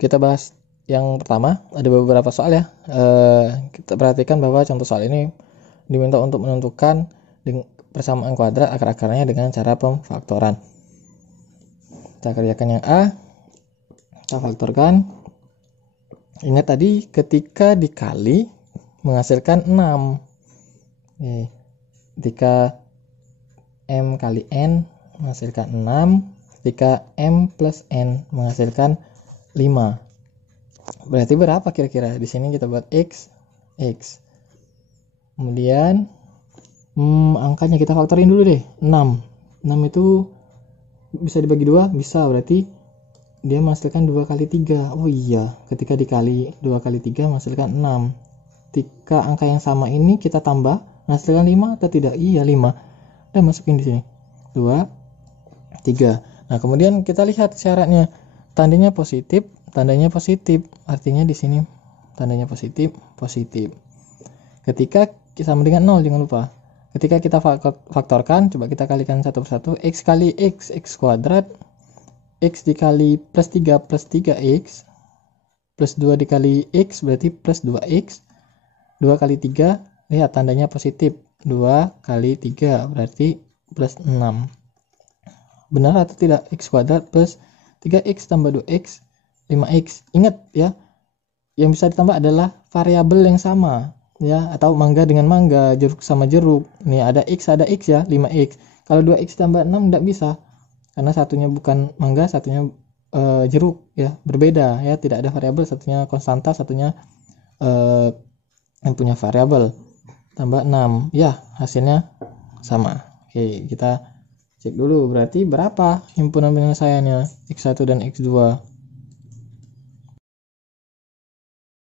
kita bahas yang pertama. Ada beberapa soal ya. Kita perhatikan bahwa contoh soal ini diminta untuk menentukan persamaan kuadrat akar-akarnya dengan cara pemfaktoran. Kita kerjakan yang A, kita faktorkan. Ingat tadi ketika dikali menghasilkan 6. Ketika M kali N menghasilkan 6, ketika M plus N menghasilkan 5. Berarti berapa kira-kira? Di sini kita buat X. Kemudian angkanya kita faktorin dulu deh. 6 itu bisa dibagi 2? Bisa, berarti dia menghasilkan 2 kali 3. Oh iya, ketika dikali 2 kali 3 menghasilkan 6. Ketika angka yang sama ini kita tambah, menghasilkan 5 atau tidak? Iya, 5. Dan masukin di sini 2, 3. Nah, kemudian kita lihat syaratnya. Tandanya positif, artinya di sini tandanya positif. Ketika sama dengan 0, jangan lupa. Ketika kita faktorkan, coba kita kalikan satu persatu. X kali X kuadrat, X dikali plus 3x, plus 2 dikali X berarti plus 2x, 2 kali 3, lihat tandanya positif, 2 kali 3 berarti plus 6. Benar atau tidak? X kuadrat plus 3x tambah 2x, 5x. Ingat ya, yang bisa ditambah adalah variabel yang sama ya, atau mangga dengan mangga, jeruk sama jeruk. Nih ada x ya, 5x. Kalau 2x tambah 6 tidak bisa, karena satunya bukan mangga, satunya jeruk ya, berbeda ya, tidak ada variabel, satunya konstanta, satunya yang punya variabel. Tambah 6 ya, hasilnya sama. Oke, kita cek dulu, berarti berapa himpunan penyelesaiannya x1 dan x2.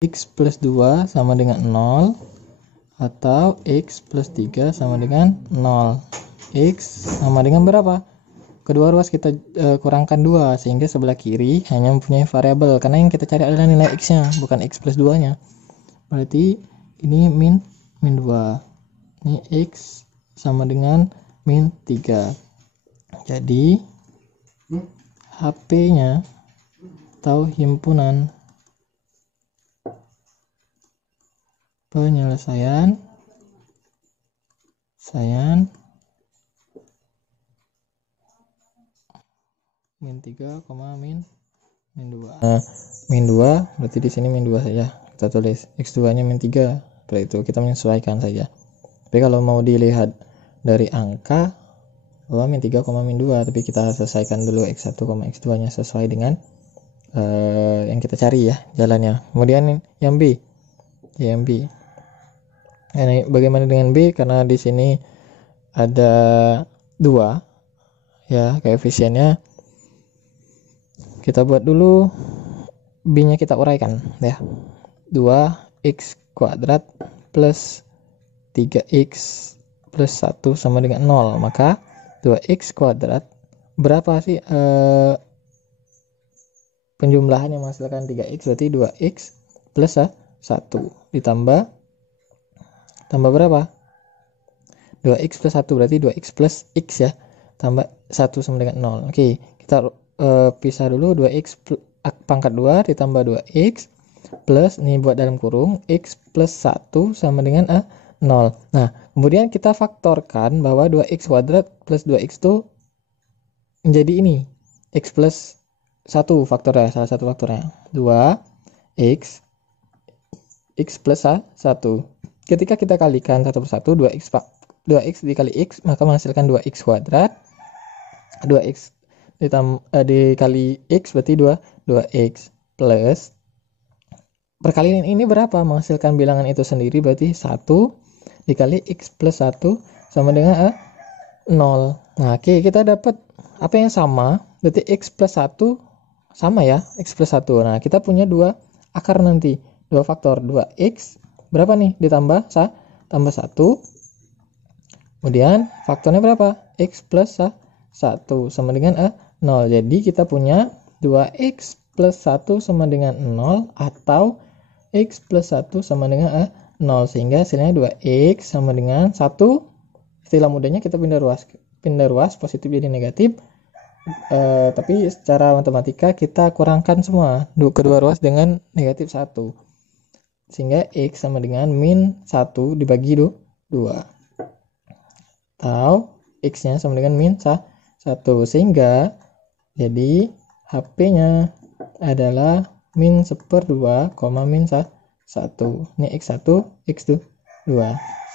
X plus 2 sama dengan 0 atau X plus 3 sama dengan 0. X sama dengan berapa? Kedua ruas kita kurangkan 2, sehingga sebelah kiri hanya mempunyai variabel, karena yang kita cari adalah nilai X nya, bukan X plus 2 nya. Berarti ini min 2. Ini X sama dengan min 3. Jadi HP nya atau himpunan penyelesaian min 3, min 2. Min 2 berarti di sini min 2 saja. Kita tulis X2 nya min 3. Seperti itu, kita menyesuaikan saja. Tapi kalau mau dilihat dari angka bahwa min 3, min 2, tapi kita selesaikan dulu X1, X2 nya sesuai dengan yang kita cari ya jalannya. Kemudian yang B. Ini bagaimana dengan B? Karena di sini ada 2 ya koefisiennya. Kita buat dulu B-nya, kita uraikan ya. 2x kuadrat plus 3x plus 1 sama dengan 0. Maka 2x kuadrat berapa sih penjumlahan yang menghasilkan 3x? Berarti 2x plus 1 ditambah berapa? 2x plus 1 berarti 2x plus x ya, tambah 1 sama dengan 0. Oke, kita pisah dulu. 2x pangkat 2 ditambah 2x plus, ini buat dalam kurung, x plus 1 sama dengan 0. Nah, kemudian kita faktorkan bahwa 2x kuadrat plus 2x itu menjadi ini, x plus 1 faktornya, salah satu faktornya 2x plus 1. Ketika kita kalikan satu persatu, 2x dikali x maka menghasilkan 2x kuadrat. 2x dikali x berarti 2x plus, perkalian ini berapa? Menghasilkan bilangan itu sendiri, berarti 1 dikali x plus 1 sama dengan 0. Nah, oke, kita dapat apa yang sama? Berarti x plus 1 sama ya, x plus 1. Nah, kita punya 2 akar nanti, 2 faktor, 2x berapa nih, ditambah tambah 1, kemudian faktornya berapa? X plus 1 sama dengan 0. Jadi kita punya 2x plus 1 sama dengan 0 atau x plus 1 sama dengan 0, sehingga hasilnya 2x sama dengan 1. Istilah mudahnya kita pindah ruas positif jadi negatif, Tapi secara matematika kita kurangkan semua kedua ruas dengan negatif 1, sehingga X sama dengan min 1 dibagi 2, atau X nya sama dengan min 1, sehingga jadi HP-nya adalah min 1/2, min 1. Ini X1, X2.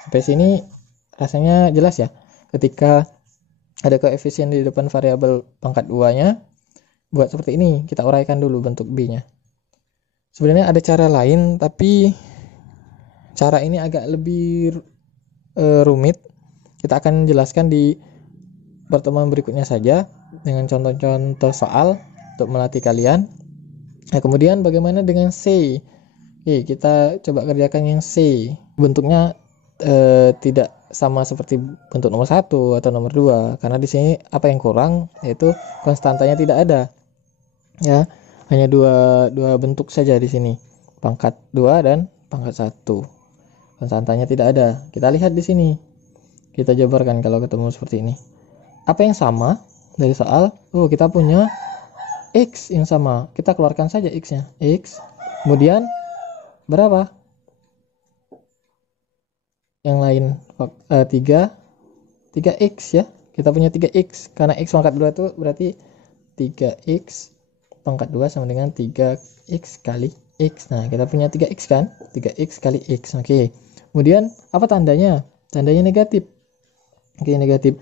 Sampai sini rasanya jelas ya. Ketika ada koefisien di depan variabel pangkat 2-nya, buat seperti ini. Kita uraikan dulu bentuk B-nya. Sebenarnya ada cara lain, tapi cara ini agak lebih rumit. Kita akan jelaskan di pertemuan berikutnya saja dengan contoh-contoh soal untuk melatih kalian. Nah, kemudian bagaimana dengan C? Oke, kita coba kerjakan yang C. Bentuknya tidak sama seperti bentuk nomor 1 atau nomor 2, karena di sini apa yang kurang yaitu konstantanya tidak ada. Ya, hanya dua bentuk saja di sini. Pangkat 2 dan pangkat 1. Konstantanya tidak ada. Kita lihat di sini. Kita jabarkan kalau ketemu seperti ini. Apa yang sama dari soal? Kita punya X yang sama. Kita keluarkan saja X-nya. X. Kemudian berapa? Yang lain 3x ya. Kita punya 3x. Karena X pangkat 2 itu berarti 3x pangkat 2 sama dengan 3x kali X. Nah, kita punya 3x kan? 3x kali X. Oke. Kemudian apa tandanya? Tandanya negatif. Oke, negatif.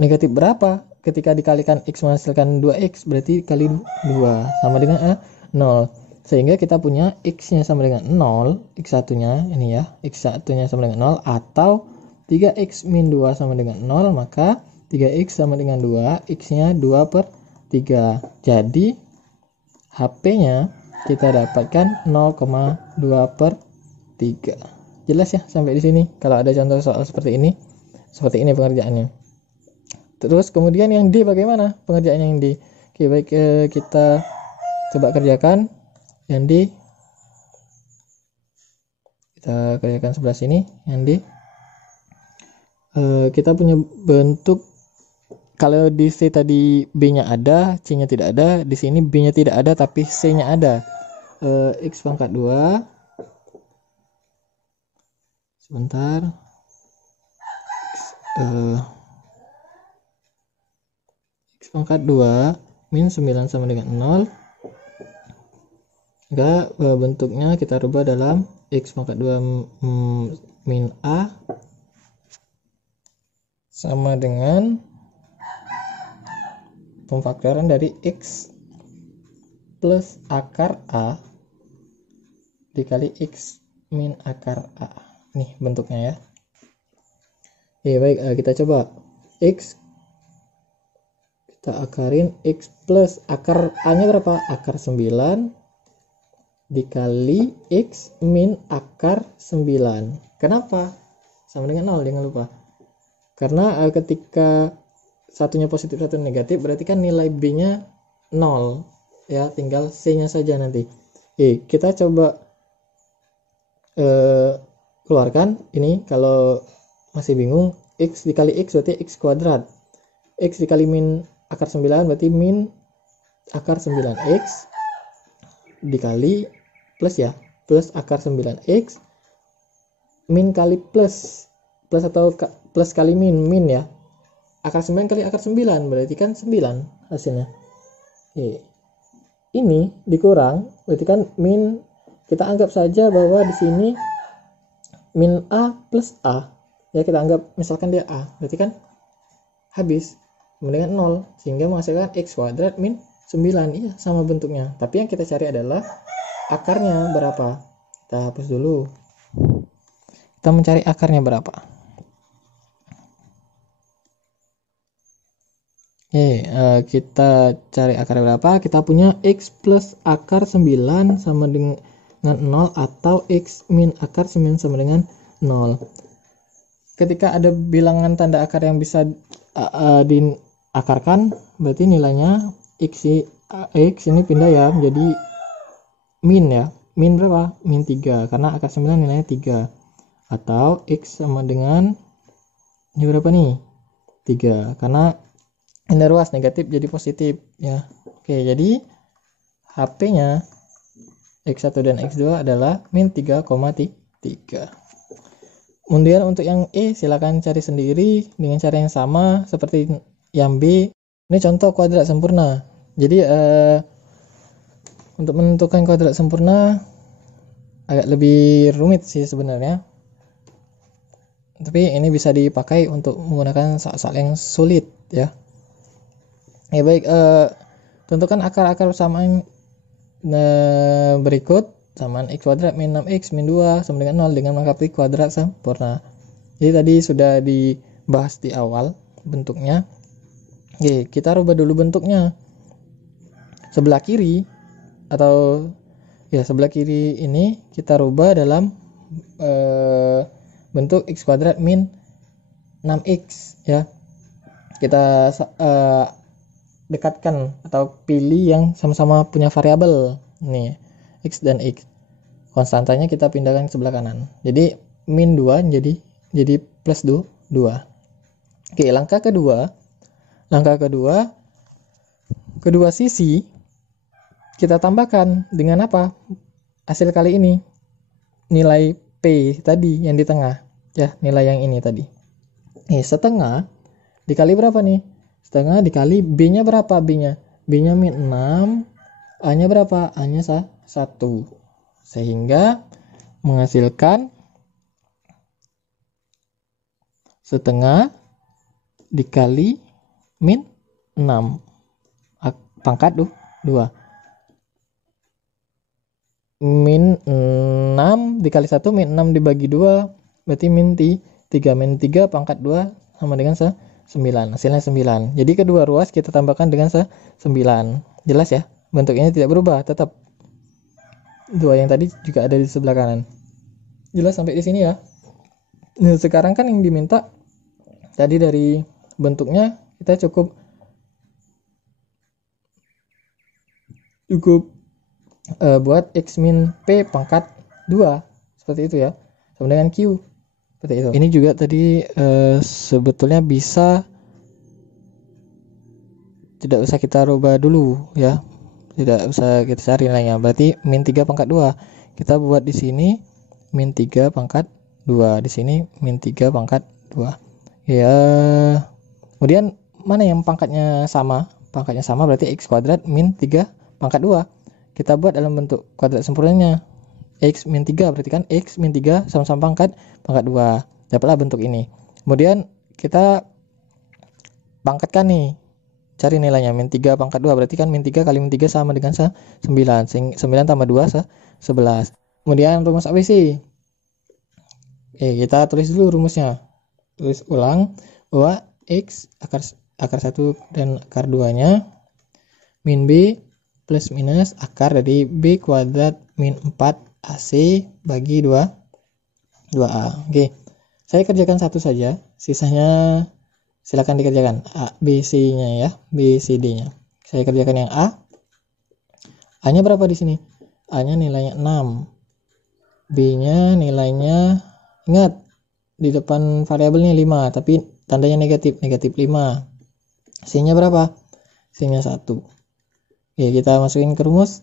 Negatif berapa? Ketika dikalikan X menghasilkan 2x, berarti kali 2 sama dengan 0. Sehingga kita punya X-nya sama dengan 0, X1-nya ini ya, X1-nya sama dengan 0, atau 3x min 2 sama dengan 0, maka 3x sama dengan 2, X-nya 2/3. Jadi, HP-nya kita dapatkan 0,2/3. Jelas ya sampai di sini? Kalau ada contoh soal seperti ini pengerjaannya. Terus kemudian yang D bagaimana pengerjaannya yang D? Oke, baik, kita coba kerjakan yang D. Kita kerjakan sebelah sini yang D. Kita punya bentuk, kalau di C tadi B-nya ada, C-nya tidak ada, di sini B-nya tidak ada tapi C-nya ada. X pangkat 2. Sebentar. X pangkat 2 min 9 sama dengan 0. Maka bentuknya kita rubah dalam X pangkat 2 min A sama dengan pemfaktoran dari X plus akar A dikali X min akar A. Nih bentuknya ya. Oke, baik, kita coba. X kita akarin, X plus akar A-nya berapa? Akar 9 dikali X min akar 9. Kenapa? Sama dengan 0, jangan lupa. Karena ketika satunya positif, satu negatif, berarti kan nilai B-nya 0. Ya, tinggal C-nya saja nanti. Kita coba keluarkan ini. Kalau masih bingung, X dikali X berarti X kuadrat. X dikali min akar 9 berarti min akar 9X dikali plus ya, plus akar 9X min kali plus atau plus kali min ya. Akar 9 kali akar 9 berarti kan 9 hasilnya. Ini dikurang berarti kan min, kita anggap saja bahwa di sini min A plus A. Ya, kita anggap misalkan dia A, berarti kan habis dengan 0, sehingga menghasilkan X kuadrat min 9. Iya, sama bentuknya. Tapi yang kita cari adalah akarnya berapa. Kita hapus dulu. Kita mencari akarnya berapa. Kita cari akarnya berapa. Kita punya X plus akar 9 sama dengan 0, atau X min akar 9 sama dengan 0. Ketika ada bilangan tanda akar yang bisa diakarkan, berarti nilainya X ini pindah ya menjadi min ya. Min berapa? Min 3, karena akar 9 nilainya 3. Atau X sama dengan ini berapa nih? 3, karena Ini ruas negatif jadi positif ya. Oke, jadi HP-nya X1 dan X2 adalah min 3,3. Kemudian untuk yang E silakan cari sendiri dengan cara yang sama seperti yang B. Ini contoh kuadrat sempurna. Jadi untuk menentukan kuadrat sempurna agak lebih rumit sih sebenarnya. Tapi ini bisa dipakai untuk menggunakan soal-soal yang sulit ya. Ya baik, tentukan akar-akar persamaan berikut. Samaan x kuadrat min 6x min 2 sama dengan 0 dengan melengkapi kuadrat sempurna. Jadi tadi sudah dibahas di awal bentuknya. Oke, kita rubah dulu bentuknya. Sebelah kiri atau ya sebelah kiri ini kita rubah dalam bentuk x kuadrat min 6x ya. Kita dekatkan atau pilih yang sama-sama punya variabel nih x dan x. Konstantanya kita pindahkan ke sebelah kanan. Jadi min 2 jadi plus 2. Oke, langkah kedua kedua sisi kita tambahkan dengan apa? Hasil kali ini nilai P tadi yang di tengah ya, nilai yang ini tadi. Setengah dikali berapa nih? Setengah dikali B-nya berapa? B-nya min 6, A-nya berapa? A-nya 1. Sehingga menghasilkan setengah dikali min 6 pangkat 2. Min 6 dikali 1 min 6 dibagi 2 berarti min 3. Min 3 pangkat 2 sama dengan 9. Hasilnya 9. Jadi kedua ruas kita tambahkan dengan 9. Jelas ya? Bentuknya tidak berubah, tetap. Dua yang tadi juga ada di sebelah kanan. Jelas sampai di sini ya? Nah, sekarang kan yang diminta tadi dari bentuknya kita cukup buat x min p pangkat 2 seperti itu ya, sama dengan q seperti itu. Ini juga tadi sebetulnya bisa tidak usah kita rubah dulu ya, tidak usah kita cari nilainya. Berarti min 3 pangkat 2 kita buat di sini min 3 pangkat 2, di sini min 3 pangkat 2 ya. Kemudian mana yang pangkatnya sama? Pangkatnya sama berarti x kuadrat min 3 pangkat 2 kita buat dalam bentuk kuadrat sempurnanya. X min 3 berarti kan x min 3 sama-sama pangkat 2. Dapatlah bentuk ini. Kemudian kita pangkatkan nih, cari nilainya min 3 pangkat 2 berarti kan min 3 kali min 3 sama dengan 9. 9 tambah 2 11. Kemudian rumus ABC. Kita tulis dulu rumusnya. Tulis ulang bahwa x akar 1 dan akar 2-nya min b plus minus akar dari b kuadrat min 4ac bagi 2a. Oke, saya kerjakan satu saja, sisanya silakan dikerjakan. A, B, C-nya ya, B, C, D-nya. Saya kerjakan yang A. A-nya berapa di sini? A-nya nilainya 6. B-nya nilainya, ingat di depan variabelnya 5, tapi tandanya negatif 5. C-nya berapa? C-nya 1. Oke, kita masukin ke rumus.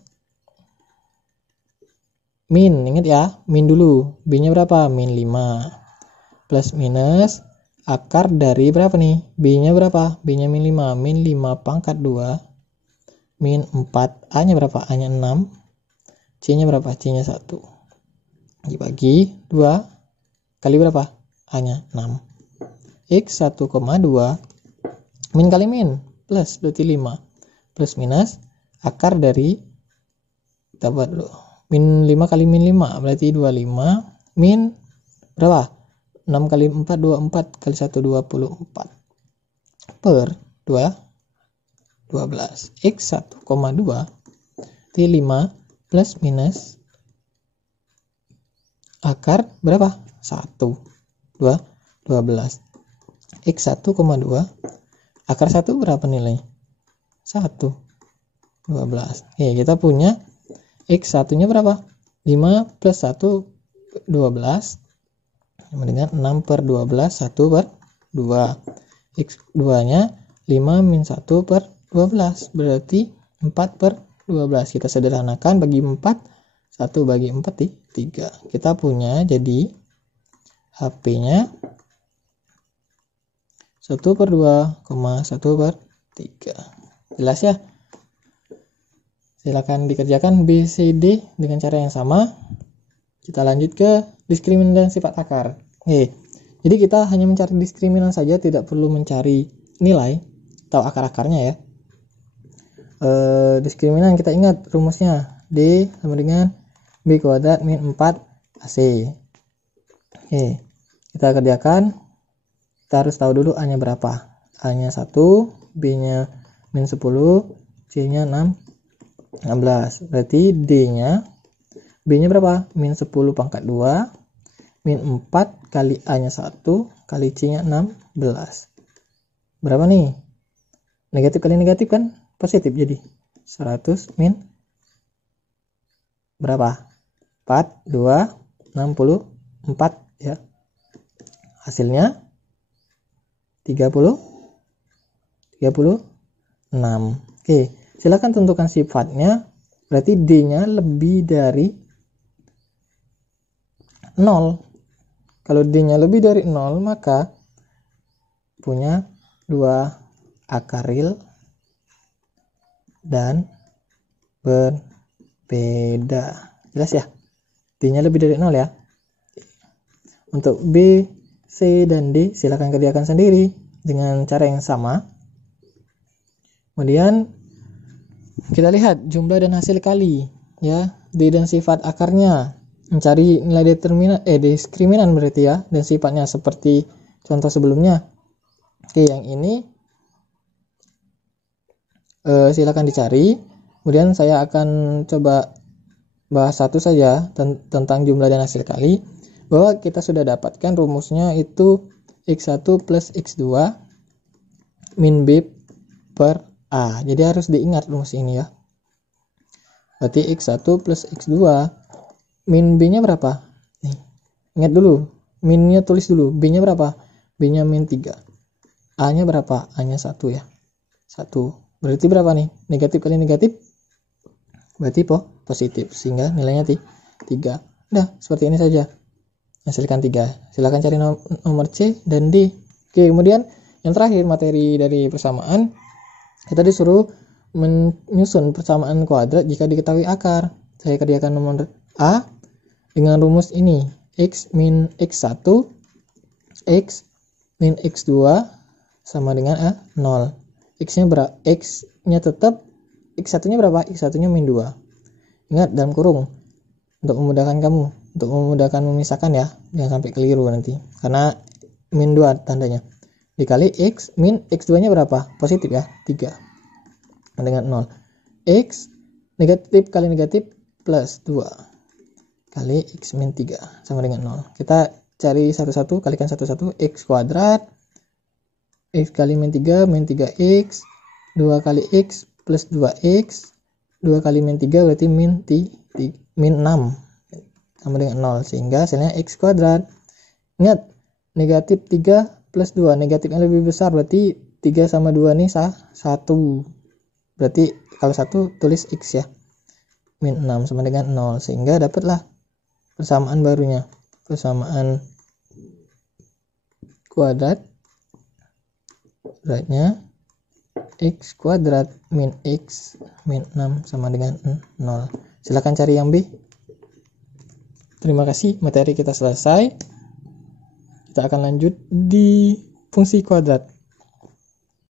Min, ingat ya, min dulu. B-nya berapa? Min 5. Plus minus akar dari berapa nih? B-nya berapa? B-nya min 5. Min 5 pangkat 2. Min 4. A-nya berapa? A-nya 6. C-nya berapa? C-nya 1. Dibagi 2 kali berapa? A-nya 6. X 1,2 min kali min plus berarti 5 plus minus akar dari, kita buat dulu, min 5 kali min 5 berarti 25 min berapa? 6 kali 4 24 kali 1 24 per 2 12. X 1,2 berarti 5 plus minus akar berapa? 1 12. X 1,2 akar 1 berapa nilai? 1 12. Oke, kita punya X 1 nya berapa? 5 plus 1 12 sama dengan 6 per 12 1 per 2. X 2 nya 5 min 1 per 12. Berarti 4 per 12. Kita sederhanakan, bagi 4. 1 bagi 4 3. Kita punya jadi HP-nya 1 per 2, 1 per 3. Jelas ya? Silakan dikerjakan B, C, D dengan cara yang sama. Kita lanjut ke diskriminan dan sifat akar. Oke. Jadi kita hanya mencari diskriminan saja, tidak perlu mencari nilai atau akar-akarnya ya. Diskriminan kita ingat rumusnya, D sama dengan B kuadrat min 4 AC. Oke. Kita kerjakan. Kita harus tahu dulu A-nya berapa. A-nya 1, B-nya min 10, C-nya 16. Berarti D-nya, B-nya berapa? Min 10 pangkat 2, min 4 kali A-nya 1, kali C-nya 16. Berapa nih? Negatif kali negatif kan positif, jadi 100 min berapa? 4, 2, 64 ya. Hasilnya 36. Oke, silakan tentukan sifatnya. Berarti D-nya lebih dari 0. Kalau D-nya lebih dari 0, maka punya 2 akar real dan berbeda. Jelas ya? D-nya lebih dari 0 ya. Untuk B, C, dan D silakan kerjakan sendiri dengan cara yang sama. Kemudian kita lihat jumlah dan hasil kali ya, D dan sifat akarnya, mencari nilai diskriminan berarti ya, dan sifatnya seperti contoh sebelumnya. Oke, yang ini silakan dicari. Kemudian saya akan coba bahas satu saja tentang jumlah dan hasil kali, bahwa kita sudah dapatkan rumusnya itu X1 plus X2 min B per A. Jadi harus diingat rumus ini ya. Berarti X1 plus X2 min B-nya berapa? Nih, ingat dulu, min-nya tulis dulu. B-nya berapa? B-nya min 3. A-nya berapa? A-nya 1 ya. 1. Berarti berapa nih? Negatif kali negatif berarti positif, sehingga nilainya 3. Udah, seperti ini saja. Hasilkan 3. Silakan cari nomor C dan D. Oke, kemudian yang terakhir materi dari persamaan, kita disuruh menyusun persamaan kuadrat jika diketahui akar. Saya kerjakan nomor A dengan rumus ini, X min X1 X min X2 sama dengan 0. X-nya berapa? X-nya tetap, X1-nya berapa? X1-nya min 2. Ingat dalam kurung untuk memudahkan kamu, untuk memudahkan memisahkan ya, jangan sampai keliru nanti karena min 2 tandanya, dikali X min X2 nya berapa? Positif ya, 3 dengan 0. X negatif kali negatif plus 2 kali X min 3 sama dengan 0. Kita cari satu-satu, kalikan satu-satu. X kuadrat X kali min 3 3X, 2 kali X plus 2X, 2 kali min 3 berarti min 6 sama dengan 0, sehingga hasilnya X kuadrat. Ingat, negatif 3 plus 2, negatif yang lebih besar berarti 3 sama 2 nih 1. Berarti kalau 1 tulis X ya, min 6 sama dengan 0, sehingga dapatlah persamaan barunya, persamaan kuadrat beratnya X kuadrat min X min 6 sama dengan 0. Silahkan cari yang B. Terima kasih, materi kita selesai. Kita akan lanjut di fungsi kuadrat.